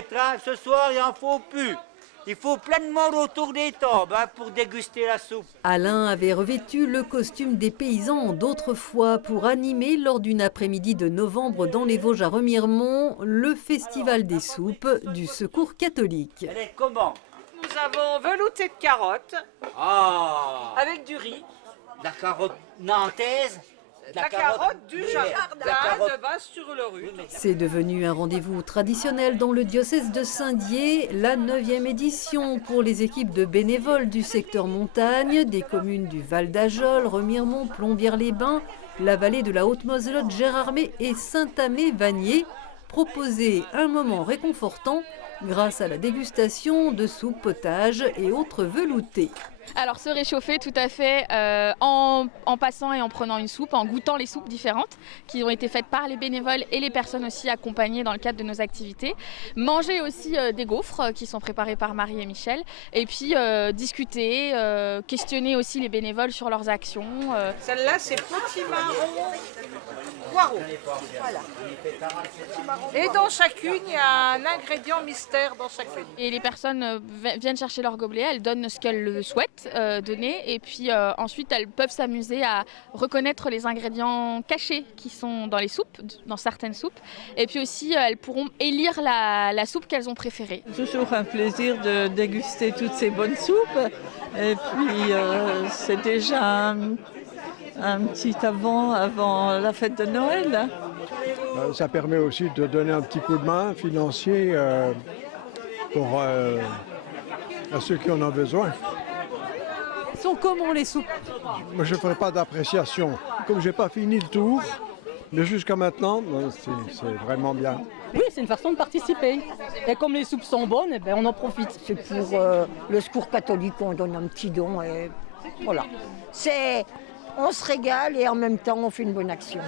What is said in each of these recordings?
mettre, hein. Ce soir, il en faut plus. Il faut plein de monde autour des tables pour déguster la soupe. Alain avait revêtu le costume des paysans d'autrefois pour animer lors d'une après-midi de novembre dans les Vosges à Remiremont le festival des soupes du Secours catholique. Elle est comment? Nous avons velouté de carottes Ah, avec du riz. la carotte nantaise. La carotte du jardin carotte. de Bas-sur-le-Rue. C'est devenu un rendez-vous traditionnel dans le diocèse de Saint-Dié, la 9e édition pour les équipes de bénévoles du secteur montagne, des communes du Val d'Ajol, Remiremont, Plombières-les-Bains, la vallée de la Haute-Moselotte, Gérardmer et Saint-Amé-Vanier. Proposer un moment réconfortant grâce à la dégustation de soupes, potages et autres veloutés. Alors se réchauffer tout à fait en passant et en prenant une soupe, en goûtant les soupes différentes qui ont été faites par les bénévoles et les personnes aussi accompagnées dans le cadre de nos activités. Manger aussi des gaufres qui sont préparés par Marie et Michel. Et puis discuter, questionner aussi les bénévoles sur leurs actions. Celle-là, c'est petit marron poireau. Voilà. Et dans chacune, il y a un ingrédient mystère dans chacune. Et les personnes viennent chercher leur gobelet, elles donnent ce qu'elles souhaitent donner et puis ensuite elles peuvent s'amuser à reconnaître les ingrédients cachés qui sont dans les soupes, dans certaines soupes, et puis aussi elles pourront élire la soupe qu'elles ont préférée. Toujours un plaisir de déguster toutes ces bonnes soupes et puis c'est déjà un petit avant la fête de Noël. Ça permet aussi de donner un petit coup de main financier pour à ceux qui en ont besoin. Sont comment les soupes? Moi, je ne ferai pas d'appréciation. Comme je n'ai pas fini le tour, mais jusqu'à maintenant, c'est vraiment bien. Oui, c'est une façon de participer. Et comme les soupes sont bonnes, eh ben, on en profite. C'est pour le Secours catholique, on donne un petit don. Et voilà. On se régale et en même temps, on fait une bonne action.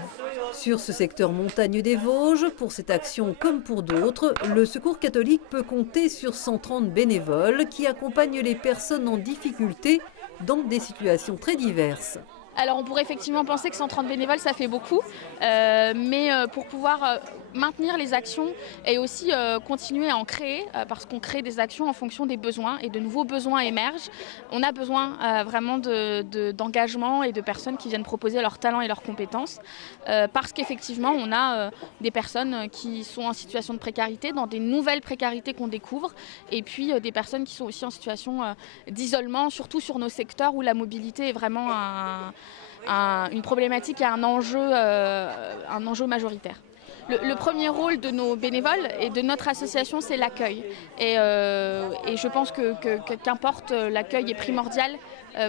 Sur ce secteur montagne des Vosges, pour cette action comme pour d'autres, le Secours catholique peut compter sur 130 bénévoles qui accompagnent les personnes en difficulté dans des situations très diverses. Alors on pourrait effectivement penser que 130 bénévoles ça fait beaucoup, mais pour pouvoir maintenir les actions et aussi continuer à en créer, parce qu'on crée des actions en fonction des besoins et de nouveaux besoins émergent. On a besoin vraiment d'engagement et de personnes qui viennent proposer leurs talents et leurs compétences, parce qu'effectivement on a des personnes qui sont en situation de précarité, dans des nouvelles précarités qu'on découvre, et puis des personnes qui sont aussi en situation d'isolement, surtout sur nos secteurs où la mobilité est vraiment une problématique et un enjeu majoritaire. Le premier rôle de nos bénévoles et de notre association, c'est l'accueil. Et je pense qu'importe, l'accueil est primordial.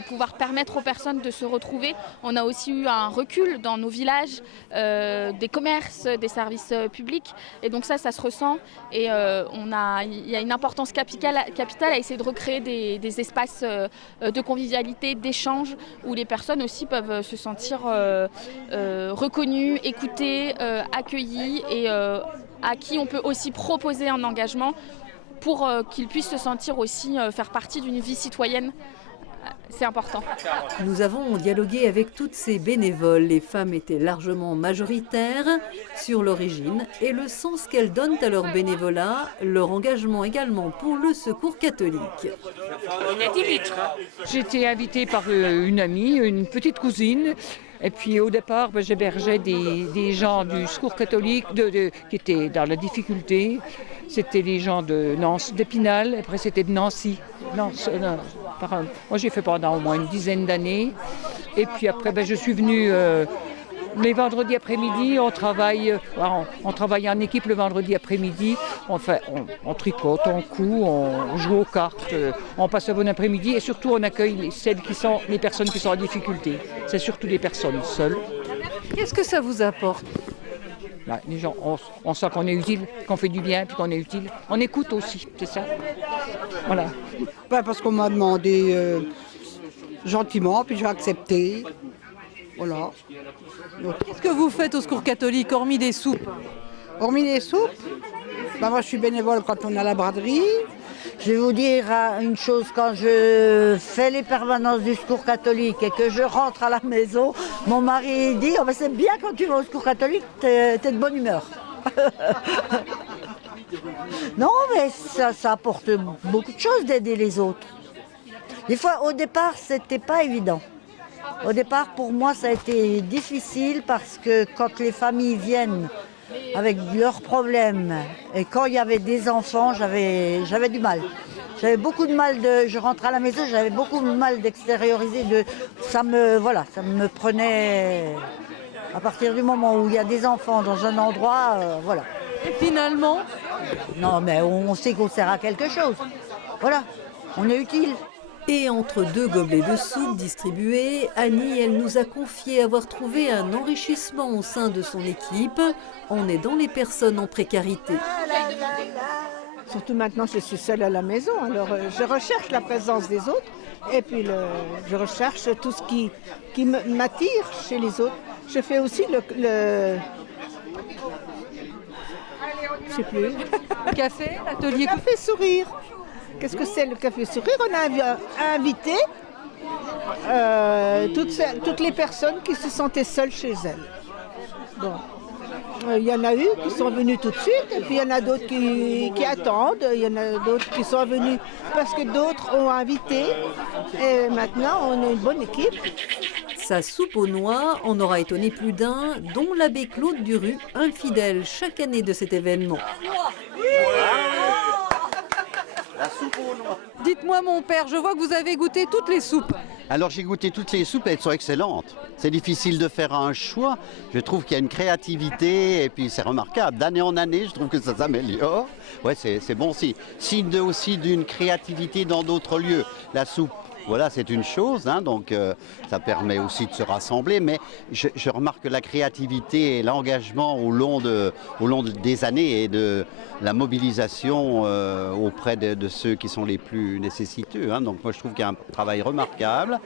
Pouvoir permettre aux personnes de se retrouver. On a aussi eu un recul dans nos villages, des commerces, des services publics. Et donc ça se ressent. Et il y a une importance capitale à essayer de recréer des espaces de convivialité, d'échange, où les personnes aussi peuvent se sentir reconnues, écoutées, accueillies et à qui on peut aussi proposer un engagement pour qu'ils puissent se sentir aussi faire partie d'une vie citoyenne. C'est important. Nous avons dialogué avec toutes ces bénévoles. Les femmes étaient largement majoritaires sur l'origine et le sens qu'elles donnent à leur bénévolat, leur engagement également pour le Secours catholique. J'ai été invitée par une amie, une petite cousine. Et puis au départ, j'hébergeais des gens du Secours catholique qui étaient dans la difficulté. C'était les gens d'Épinal, après c'était de Nancy. Moi j'ai fait pendant au moins une dizaine d'années. Et puis après, je suis venue les vendredis après-midi, on travaille en équipe le vendredi après-midi. On tricote, on coud, on joue aux cartes, on passe un bon après-midi et surtout on accueille les personnes qui sont en difficulté. C'est surtout des personnes seules. Qu'est-ce que ça vous apporte? Les gens, on sent qu'on est utile, qu'on fait du bien, puis qu'on est utile. On écoute aussi, c'est ça. Voilà. Parce qu'on m'a demandé gentiment, puis j'ai accepté. Voilà. Qu'est-ce que vous faites au Secours catholique, hormis des soupes? Hormis les soupes, moi je suis bénévole quand on a la braderie. Je vais vous dire une chose, quand je fais les permanences du Secours catholique et que je rentre à la maison, mon mari dit c'est bien quand tu vas au Secours catholique, t'es de bonne humeur. Non, mais ça apporte beaucoup de choses d'aider les autres. Des fois, au départ, c'était pas évident. Au départ, pour moi, ça a été difficile parce que quand les familles viennent avec leurs problèmes et quand il y avait des enfants, j'avais du mal. J'avais beaucoup de mal je rentrais à la maison, j'avais beaucoup de mal d'extérioriser. Ça me prenait. À partir du moment où il y a des enfants dans un endroit, voilà. Et finalement, Non, mais on sait qu'on sert à quelque chose. Voilà, on est utile. et entre 2 gobelets de soupe distribués, Annie, elle nous a confié avoir trouvé un enrichissement au sein de son équipe en aidant les personnes en précarité. Surtout maintenant, je suis seule à la maison, alors je recherche la présence des autres et puis je recherche tout ce qui m'attire chez les autres. Je fais aussi le je sais plus. Café, l'atelier. Café sourire. Qu'est-ce que c'est le café sourire? On a invité toutes les personnes qui se sentaient seules chez elles. Bon. Il y en a eu qui sont venus tout de suite, et puis il y en a d'autres qui attendent, il y en a d'autres qui sont venus parce que d'autres ont invité. Et maintenant, on est une bonne équipe. Sa soupe aux noix en aura étonné plus d'un, dont l'abbé Claude Duru, infidèle chaque année de cet événement. La soupe aux noix. Dites-moi mon père, je vois que vous avez goûté toutes les soupes. Alors j'ai goûté toutes les soupes, elles sont excellentes. C'est difficile de faire un choix. Je trouve qu'il y a une créativité et puis c'est remarquable. D'année en année, je trouve que ça s'améliore. Ouais, c'est bon aussi. Signe aussi d'une créativité dans d'autres lieux. La soupe, voilà, c'est une chose, hein, donc ça permet aussi de se rassembler. Mais je remarque que la créativité et l'engagement au long des années et de la mobilisation auprès de ceux qui sont les plus nécessiteux. Hein. Donc moi je trouve qu'il y a un travail remarquable.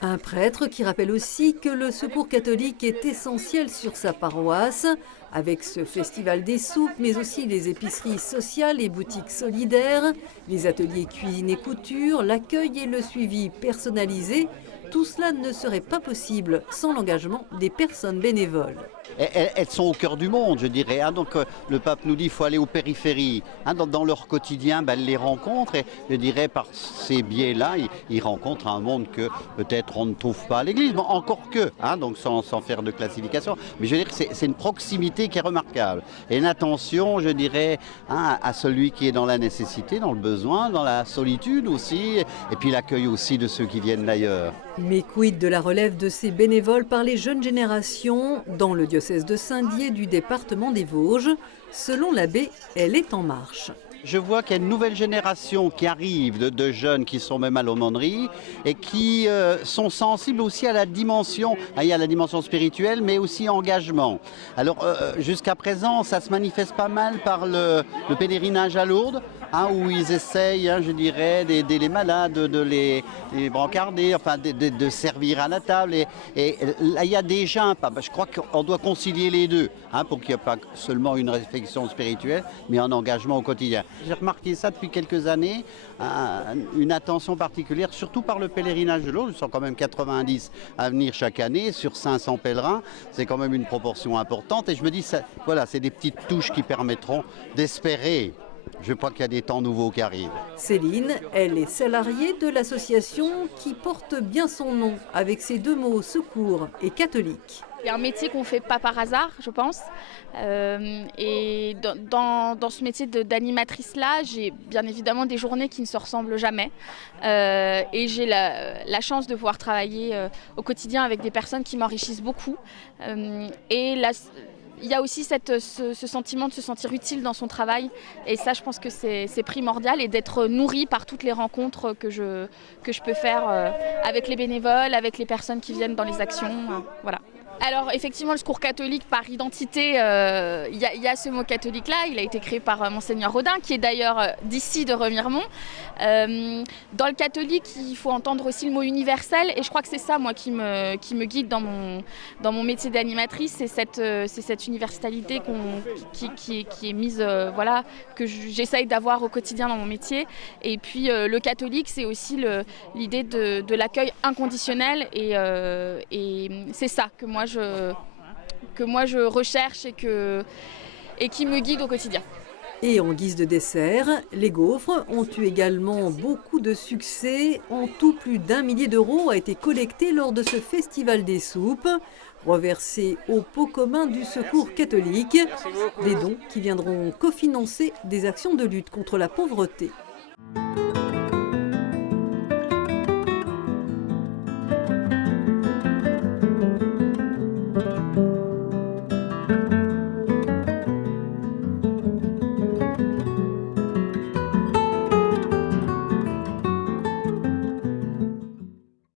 Un prêtre qui rappelle aussi que le secours catholique est essentiel sur sa paroisse, avec ce festival des soupes, mais aussi les épiceries sociales et boutiques solidaires, les ateliers cuisine et couture, l'accueil et le suivi personnalisé. Tout cela ne serait pas possible sans l'engagement des personnes bénévoles. Elles sont au cœur du monde, je dirais. Hein. Donc le pape nous dit qu'il faut aller aux périphéries. Hein. Dans leur quotidien, elles les rencontrent et je dirais par ces biais-là, ils rencontrent un monde que peut-être on ne trouve pas à l'église. Bon, encore que, hein, donc sans faire de classification. Mais je veux dire que c'est une proximité qui est remarquable. Et une attention, je dirais, hein, à celui qui est dans la nécessité, dans le besoin, dans la solitude aussi. Et puis l'accueil aussi de ceux qui viennent d'ailleurs. Mais quid de la relève de ces bénévoles par les jeunes générations dans le diocèse de Saint-Dié du département des Vosges? Selon l'abbé, elle est en marche. Je vois qu'il y a une nouvelle génération qui arrive de jeunes qui sont même à l'aumônerie et qui sont sensibles aussi à la dimension, il y a la dimension spirituelle mais aussi engagement. Alors jusqu'à présent ça se manifeste pas mal par le pèlerinage à Lourdes, hein, où ils essayent, hein, je dirais, d'aider les malades, de les brancarder, enfin de servir à la table. Et là il y a déjà un pas. Je crois qu'on doit concilier les deux, hein, pour qu'il n'y ait pas seulement une réflexion spirituelle mais un engagement au quotidien. J'ai remarqué ça depuis quelques années, une attention particulière, surtout par le pèlerinage de Lourdes. Ils sont quand même 90 à venir chaque année sur 500 pèlerins. C'est quand même une proportion importante. Et je me dis, voilà, c'est des petites touches qui permettront d'espérer. Je crois qu'il y a des temps nouveaux qui arrivent. Céline, elle est salariée de l'association qui porte bien son nom, avec ses 2 mots, secours et catholique. C'est un métier qu'on ne fait pas par hasard, je pense. Et dans ce métier d'animatrice-là, j'ai bien évidemment des journées qui ne se ressemblent jamais. Et j'ai la chance de pouvoir travailler au quotidien avec des personnes qui m'enrichissent beaucoup. Il y a aussi ce sentiment de se sentir utile dans son travail. Et ça, je pense que c'est primordial. Et d'être nourri par toutes les rencontres que je peux faire avec les bénévoles, avec les personnes qui viennent dans les actions. Voilà. Alors effectivement, le secours catholique par identité, il y a ce mot catholique-là, il a été créé par Monseigneur Rodin, qui est d'ailleurs d'ici de Remiremont. Dans le catholique, il faut entendre aussi le mot universel, et je crois que c'est ça, moi, qui me guide dans mon métier d'animatrice, c'est cette universalité qui est mise, voilà, que j'essaye d'avoir au quotidien dans mon métier. Et puis le catholique, c'est aussi l'idée de l'accueil inconditionnel, et c'est ça que moi je recherche et qui me guide au quotidien. Et en guise de dessert, les gaufres ont eu également beaucoup de succès. En tout, plus d'1 millier d'euros a été collecté lors de ce festival des soupes, reversés au pot commun du Secours catholique. Des dons qui viendront cofinancer des actions de lutte contre la pauvreté.